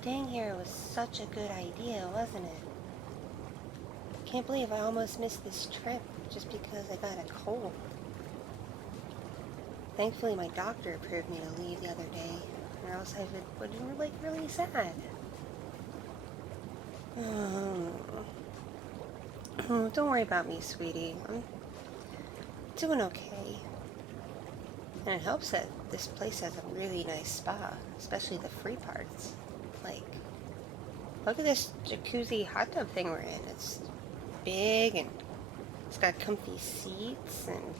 Staying here was such a good idea, wasn't it? Can't believe I almost missed this trip just because I got a cold. Thankfully, my doctor approved me to leave the other day, or else I would have been, like, really sad. Don't worry about me, sweetie. I'm doing okay. And it helps that this place has a really nice spa, especially the free parts. Like, look at this jacuzzi hot tub thing we're in. It's big and it's got comfy seats and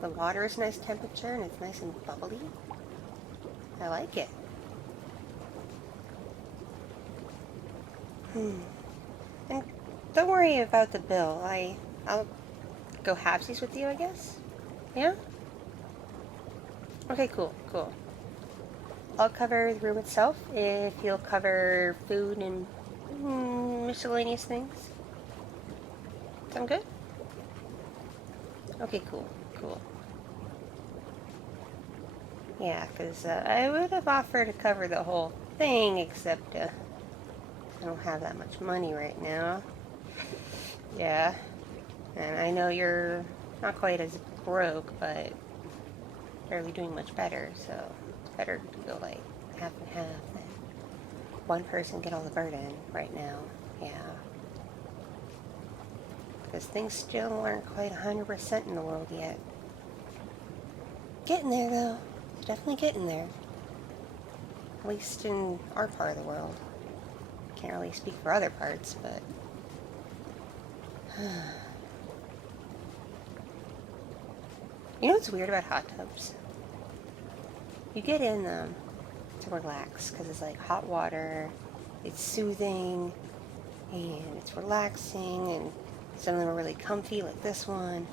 the water is nice temperature and it's nice and bubbly. I like it. And don't worry about the bill. I'll go halvesies with you, I guess? Yeah? Okay, cool. I'll cover the room itself if you'll cover food and miscellaneous things. Sound good? Okay, cool. Yeah, because I would have offered to cover the whole thing, except I don't have that much money right now. Yeah, and I know you're not quite as broke, but barely doing much better, so it's better to go like half and half than one person get all the burden right now. Yeah. Because things still aren't quite 100% in the world yet. Getting there, though. Definitely getting there. At least in our part of the world. Can't really speak for other parts, but... You know what's weird about hot tubs? You get in them to relax, because it's like hot water, it's soothing, and it's relaxing, and some of them are really comfy, like this one.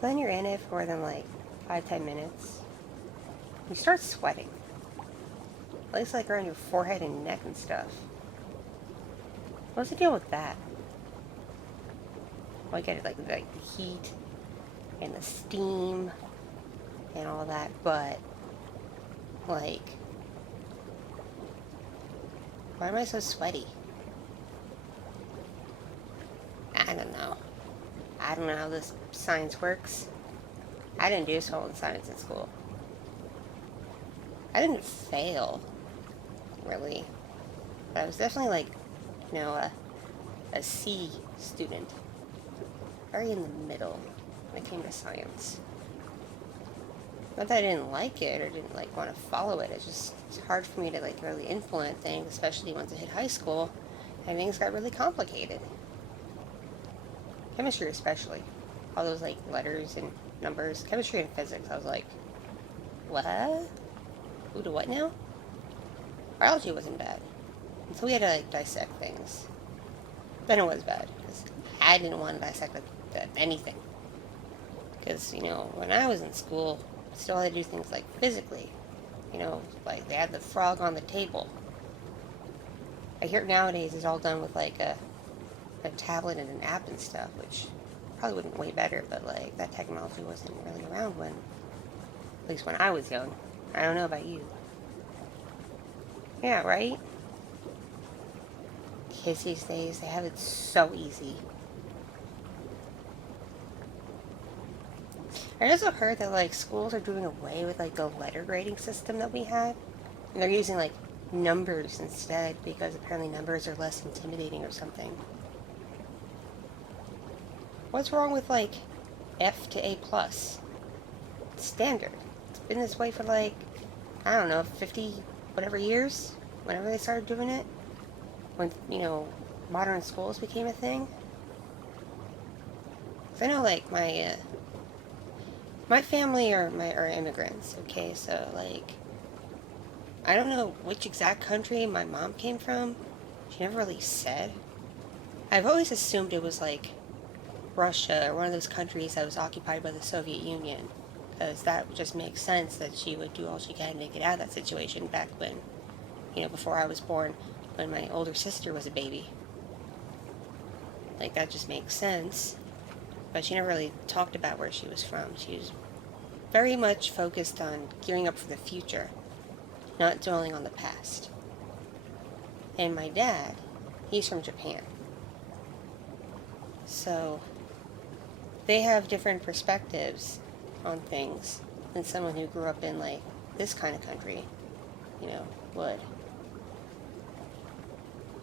Then you're in it for more than like 5-10 minutes. You start sweating. At least like around your forehead and neck and stuff. What's the deal with that? Well, I get it, like the heat and the steam and all that, but like, why am I so sweaty? I don't know. I don't know how this science works. I didn't do so well in science in school. I didn't fail, really. But I was definitely like, a C student. Very in the middle when it came to science. Not that I didn't like it or didn't like want to follow it. It's hard for me to like really implement things, especially once I hit high school and things got really complicated. Chemistry especially. All those like letters and numbers. Chemistry and physics, I was like, what? Who to what now? Biology wasn't bad. Until we had to like dissect things. Then it was bad. Because I didn't want to dissect anything. Because, when I was in school, I still had to do things like physically. Like they had the frog on the table. I hear nowadays it's all done with like a tablet and an app and stuff, which probably wouldn't way better, but like that technology wasn't really around at least when I was young. I don't know about you. Yeah, right? Kids these days, they have it so easy. I also heard that like schools are doing away with like the letter grading system that we had, and they're using like numbers instead because apparently numbers are less intimidating or something. What's wrong with like F to A+? It's standard. It's been this way for like, I don't know, 50 whatever years, whenever they started doing it, when modern schools became a thing. So I know like my family are immigrants, okay, so like I don't know which exact country my mom came from. She never really said. I've always assumed it was like Russia or one of those countries that was occupied by the Soviet Union, because that just makes sense that she would do all she can to get out of that situation back when, before I was born, when my older sister was a baby. Like, that just makes sense. But she never really talked about where she was from. She was very much focused on gearing up for the future, not dwelling on the past. And my dad, he's from Japan. So they have different perspectives on things than someone who grew up in like this kind of country, would.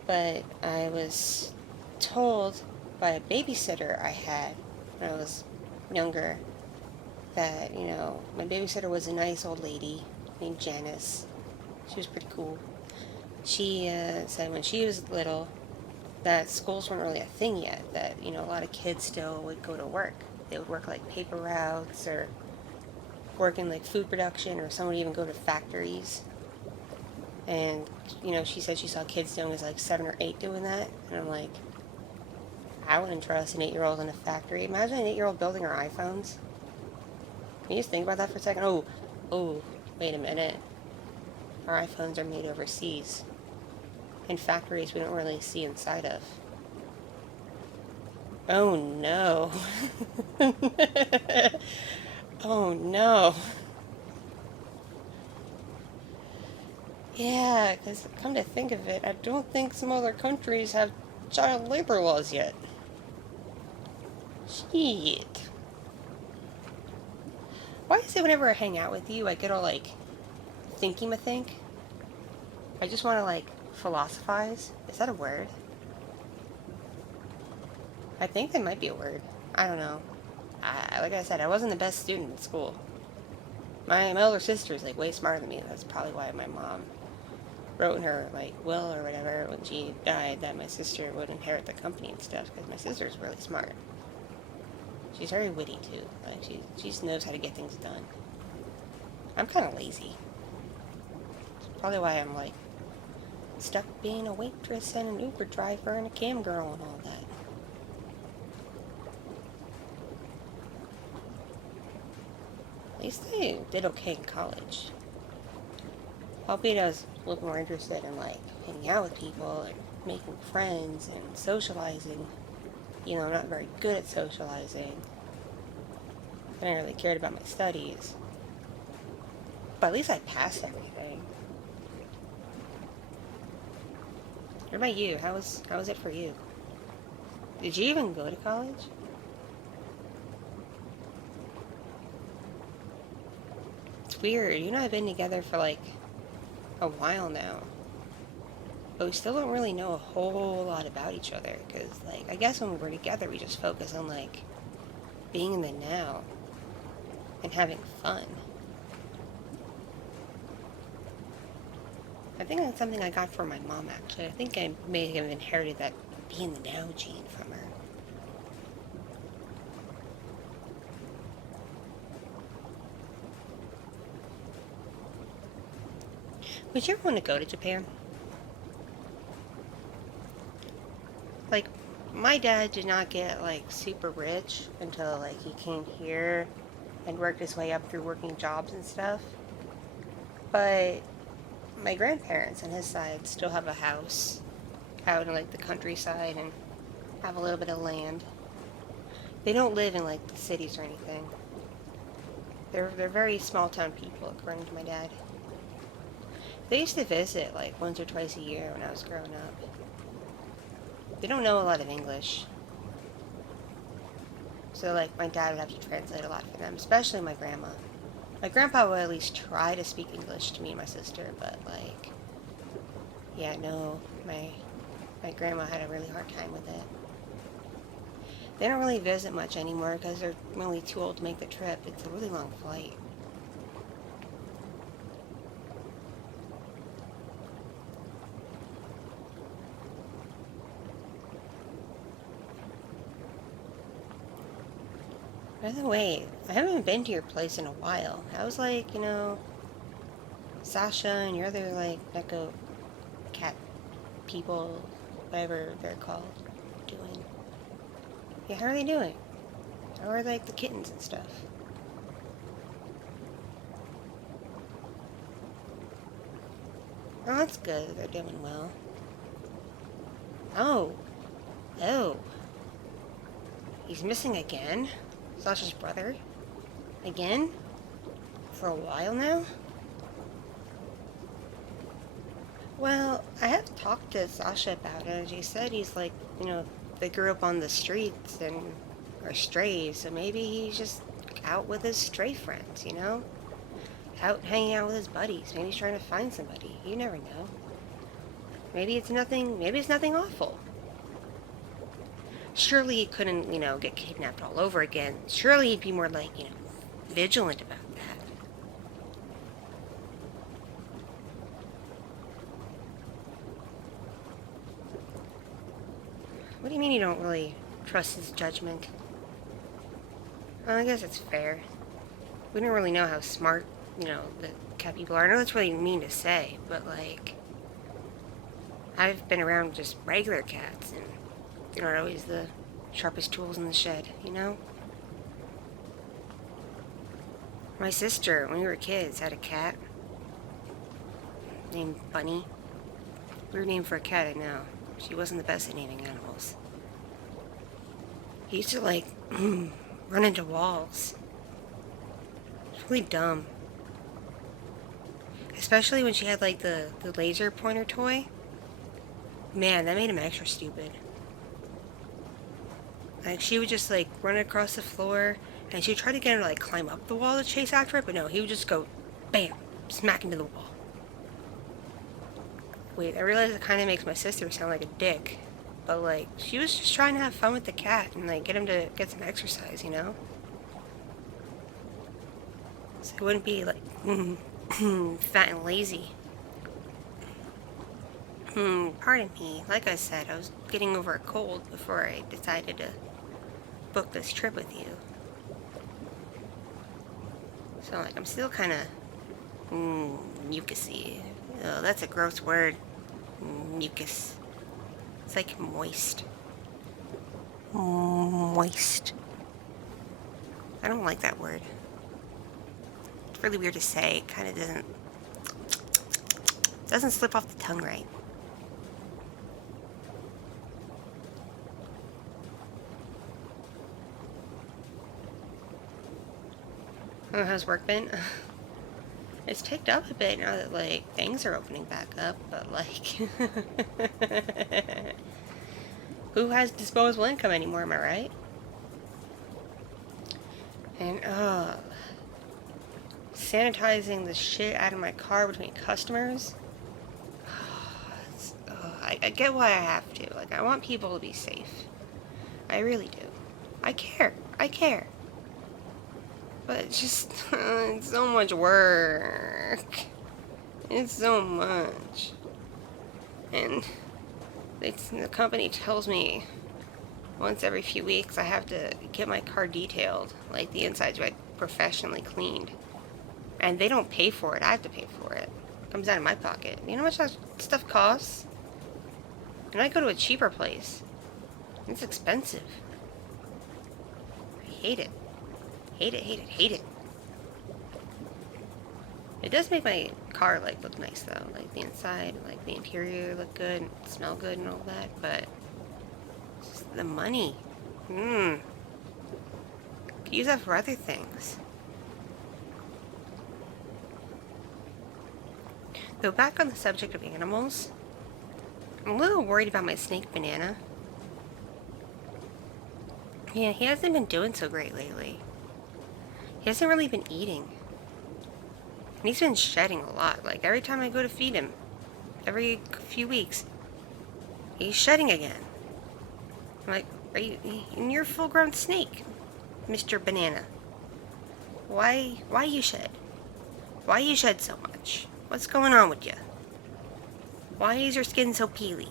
But I was told by a babysitter I had when I was younger that, my babysitter was a nice old lady named Janice. She was pretty cool. She said when she was little that schools weren't really a thing yet, that, a lot of kids still would go to work. They would work like paper routes or work in like food production, or some would even go to factories. And, she said she saw kids young as like 7 or 8 doing that. And I'm like, I wouldn't trust an 8-year-old in a factory. Imagine an 8-year-old building our iPhones. Can you just think about that for a second? Oh, wait a minute. Our iPhones are made overseas. In factories we don't really see inside of. Oh no. Oh no. Yeah, because come to think of it, I don't think some other countries have child labor laws yet. Shit. Why is it whenever I hang out with you, I get all like thinky-ma-think? I just want to like philosophize. Is that a word? I think that might be a word. I don't know. Like I said, I wasn't the best student in school. My older sister is like way smarter than me. That's probably why my mom wrote in her like will or whatever when she died that my sister would inherit the company and stuff, because my sister's really smart. She's very witty too. Like she just knows how to get things done. I'm kind of lazy. It's probably why I'm like stuck being a waitress and an Uber driver and a cam girl and all that. At least I did okay in college. Albeit I was a little more interested in like hanging out with people and making friends and socializing. I'm not very good at socializing. I didn't really care about my studies. But at least I passed everything. What about you? How was it for you? Did you even go to college? It's weird. You and I have been together for like a while now. But we still don't really know a whole lot about each other. Because, like, I guess when we're together, we just focus on, like, being in the now and having fun. I think that's something I got from my mom, actually. I think I may have inherited that be in the now gene from her. Would you ever want to go to Japan? Like, my dad did not get, like, super rich until, like, he came here and worked his way up through working jobs and stuff. But my grandparents on his side still have a house out in, like, the countryside and have a little bit of land. They don't live in, like, the cities or anything. They're very small-town people, according to my dad. They used to visit, like, once or twice a year when I was growing up. They don't know a lot of English. So, like, my dad would have to translate a lot for them, especially my grandma. My grandpa would at least try to speak English to me and my sister, but, like, yeah, no, my grandma had a really hard time with it. They don't really visit much anymore because they're really too old to make the trip. It's a really long flight. By the way, I haven't been to your place in a while. How's, like, Sasha and your other, like, Neko cat people, whatever they're called, doing? Yeah, how are they doing? How are, like, the kittens and stuff? Oh, that's good. They're doing well. Oh. He's missing again? Sasha's brother? Again? For a while now? Well, I have talked to Sasha about it, and she said he's like, they grew up on the streets and are strays, so maybe he's just out with his stray friends, Out hanging out with his buddies. Maybe he's trying to find somebody. You never know. Maybe it's nothing awful. Surely he couldn't, get kidnapped all over again. Surely he'd be more like, vigilant about that. What do you mean you don't really trust his judgment? Well, I guess it's fair. We don't really know how smart, the cat people are. I know that's really mean to say, but, like, I've been around just regular cats, and they're not always the sharpest tools in the shed, My sister, when we were kids, had a cat named Bunny. Weird name for a cat, I know. She wasn't the best at naming animals. He used to, like, run into walls. It's really dumb. Especially when she had, like, the laser pointer toy. Man, that made him extra stupid. Like, she would just, like, run across the floor, and she would try to get him to, like, climb up the wall to chase after it, but no, he would just go, bam, smack into the wall. Wait, I realize it kind of makes my sister sound like a dick, but, like, she was just trying to have fun with the cat and, like, get him to get some exercise, So he wouldn't be, like, fat and lazy. Pardon me. Like I said, I was getting over a cold before I decided to book this trip with you. So, like, I'm still kind of, mucusy. Oh, that's a gross word. Mucus. It's like moist. Moist. I don't like that word. It's really weird to say. It kind of doesn't slip off the tongue right. Oh, how's work been? It's ticked up a bit now that, like, things are opening back up, but, like, who has disposable income anymore, am I right? And, sanitizing the shit out of my car between customers. I get why I have to. Like, I want people to be safe. I really do. I care. But it's just, it's so much work. It's so much. And the company tells me once every few weeks I have to get my car detailed. Like, the inside's right, professionally cleaned. And they don't pay for it. I have to pay for it. It comes out of my pocket. You know how much that stuff costs? And I go to a cheaper place. It's expensive. I hate it. Hate it. It does make my car, like, look nice, though. Like, the inside, like, the interior look good, and smell good and all that, but just the money. Could use that for other things. Though, back on the subject of animals, I'm a little worried about my snake Banana. Yeah, he hasn't been doing so great lately. He hasn't really been eating. And he's been shedding a lot. Like, every time I go to feed him, every few weeks, he's shedding again. I'm like, you're a full-grown snake, Mr. Banana. Why you shed? Why you shed so much? What's going on with you? Why is your skin so peely?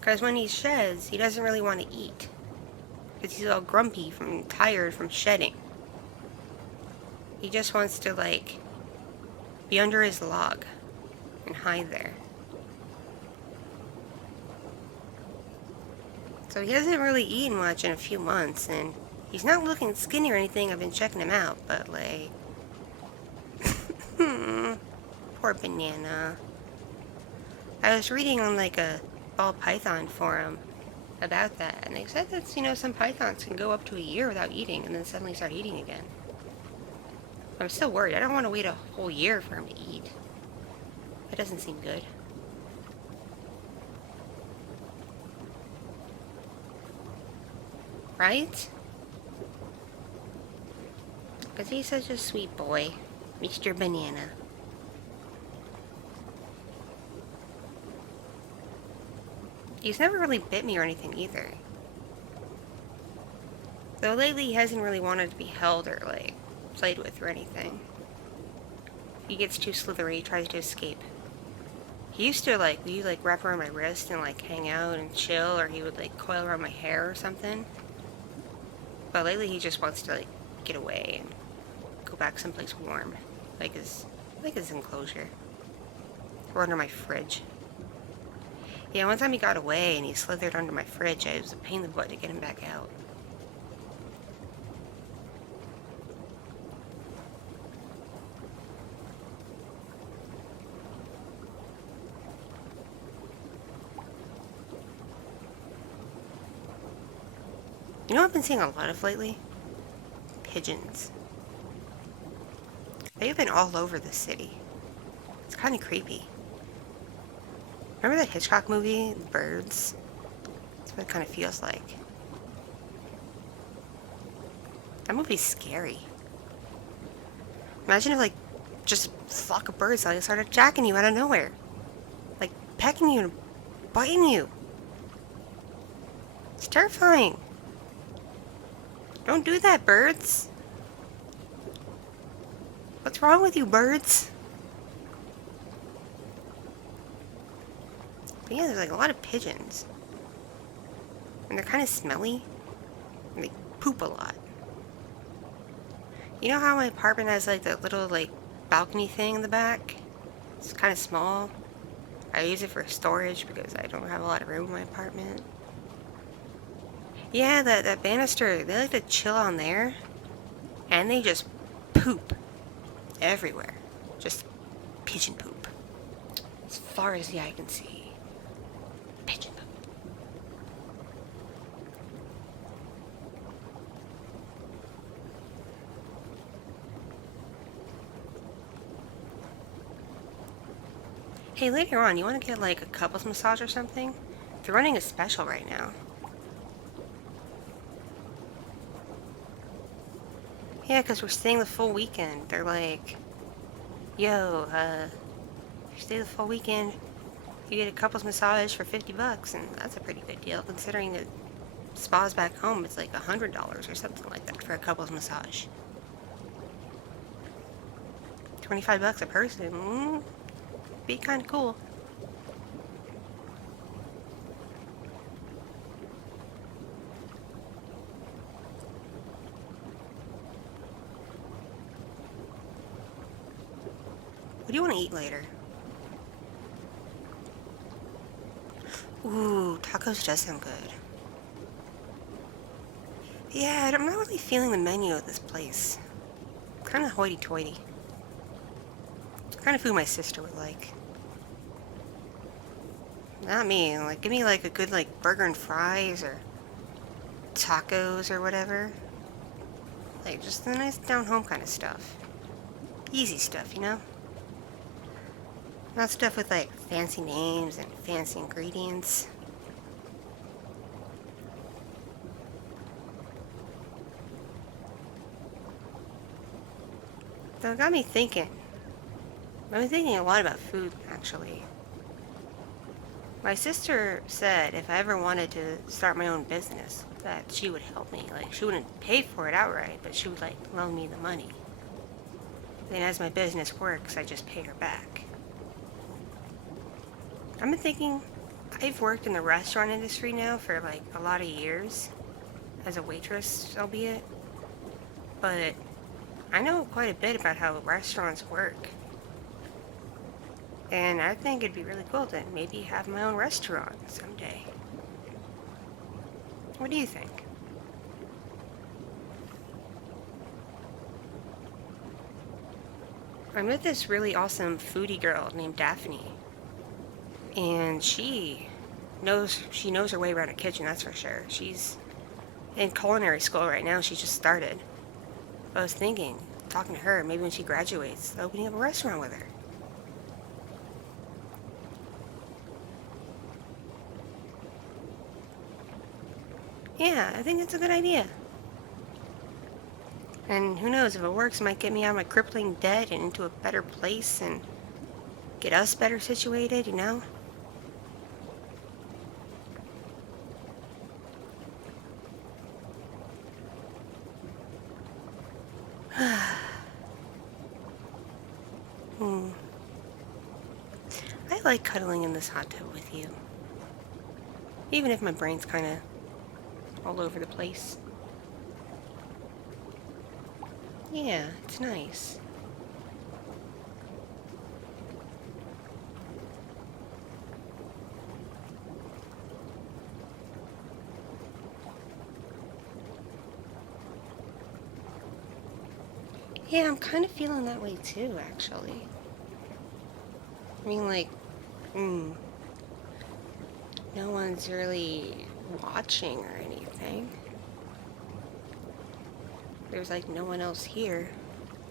Because when he sheds, he doesn't really want to eat. Because he's all grumpy tired from shedding. He just wants to, like, be under his log and hide there. So he hasn't really eaten much in a few months, and he's not looking skinny or anything. I've been checking him out, but, like, poor Banana. I was reading on, like, a ball python forum about that, and they said that, some pythons can go up to a year without eating and then suddenly start eating again. I'm still worried. I don't want to wait a whole year for him to eat. That doesn't seem good. Right? Because he's such a sweet boy. Mr. Banana. He's never really bit me or anything either. Though lately he hasn't really wanted to be held or, like, played with or anything. He gets too slithery, tries to escape. He used to, like, we like wrap around my wrist and, like, hang out and chill, or he would, like, coil around my hair or something. But lately he just wants to, like, get away and go back someplace warm. Like his enclosure. Or under my fridge. Yeah, one time he got away and he slithered under my fridge. It was a pain in the butt to get him back out. You know what I've been seeing a lot of lately? Pigeons. They've been all over the city. It's kind of creepy. Remember that Hitchcock movie, The Birds? That's what it kind of feels like. That movie's scary. Imagine if, like, just a flock of birds like started attacking you out of nowhere. Like, pecking you and biting you. It's terrifying. Don't do that, birds. What's wrong with you, birds? But yeah, there's like a lot of pigeons. And they're kind of smelly. And they poop a lot. You know how my apartment has like that little like balcony thing in the back? It's kind of small. I use it for storage because I don't have a lot of room in my apartment. Yeah, that banister, they like to chill on there. And they just poop everywhere. Just pigeon poop. As far as the eye can see. Pigeon poop. Hey, later on, you want to get like a couples massage or something? They're running a special right now. Yeah, because we're staying the full weekend. They're like, yo, if you stay the full weekend, you get a couples massage for $50, and that's a pretty good deal, considering that spas back home, it's like $100 or something like that for a couples massage. $25 a person, be kind of cool. What do you want to eat later? Ooh, tacos does sound good. Yeah, I'm not really feeling the menu of this place. Kind of hoity-toity. Kind of food my sister would like. Not me. Like, give me like a good like burger and fries or tacos or whatever. Like, just the nice down-home kind of stuff. Easy stuff, you know? Not stuff with like fancy names and fancy ingredients. So it got me thinking. I've been thinking a lot about food, actually. My sister said if I ever wanted to start my own business, that she would help me. Like, she wouldn't pay for it outright, but she would, like, loan me the money. Then as my business works, I just pay her back. I've been thinking, I've worked in the restaurant industry now for, like, a lot of years. As a waitress, albeit. But I know quite a bit about how restaurants work. And I think it'd be really cool to maybe have my own restaurant someday. What do you think? I met this really awesome foodie girl named Daphne. And she knows her way around a kitchen, that's for sure. She's in culinary school right now. She just started. I was thinking, talking to her, maybe when she graduates, opening up a restaurant with her. Yeah, I think that's a good idea. And who knows, if it works, it might get me out of my crippling debt and into a better place and get us better situated, you know? Hmm. I like cuddling in this hot tub with you. Even if my brain's kind of all over the place. Yeah, it's nice. Yeah, I'm kind of feeling that way too, actually. I mean, like, no one's really watching or anything. There's like no one else here.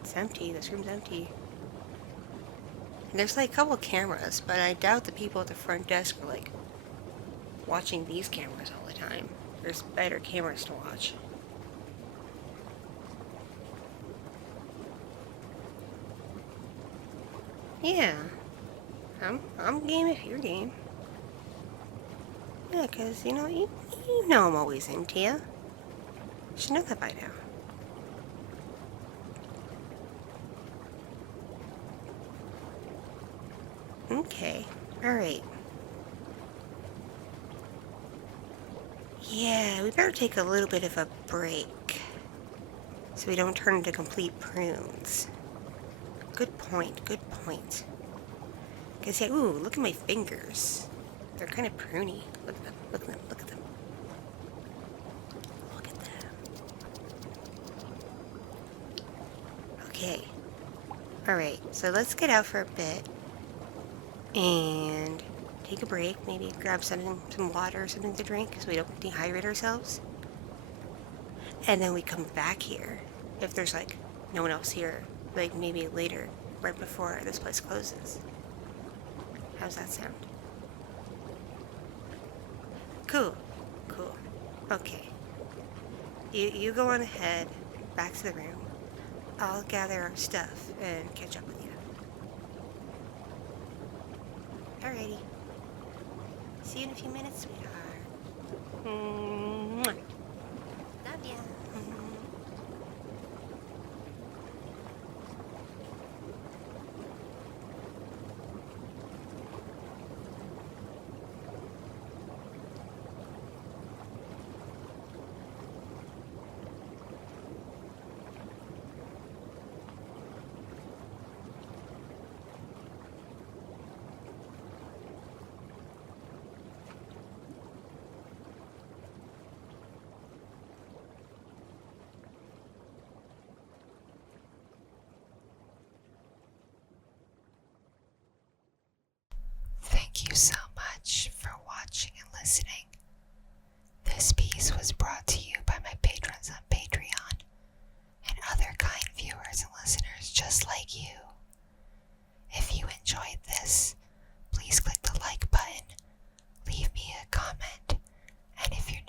It's empty. This room's empty. And there's like a couple cameras, but I doubt the people at the front desk are like watching these cameras all the time. There's better cameras to watch. Yeah, I'm game if you're game. Yeah, 'cause you know I'm always into you. You should know that by now. Okay, alright. Yeah, we better take a little bit of a break so we don't turn into complete prunes. Good point, good point. Cause yeah, ooh, look at my fingers. They're kind of pruny. Look at them, look at them, look at them. Look at them. Okay. Alright, so let's get out for a bit and take a break, maybe grab some water or something to drink so we don't dehydrate ourselves. And then we come back here if there's like no one else here, like maybe later, right before this place closes. How's that sound? Cool, cool. Okay. You go on ahead, back to the room. I'll gather our stuff and catch up with you. Alrighty. See you in a few minutes, sweetheart. Mwah. Love ya. Thank you so much for watching and listening. This piece was brought to you by my patrons on Patreon and other kind viewers and listeners just like you. If you enjoyed this, please click the like button, leave me a comment, and if you're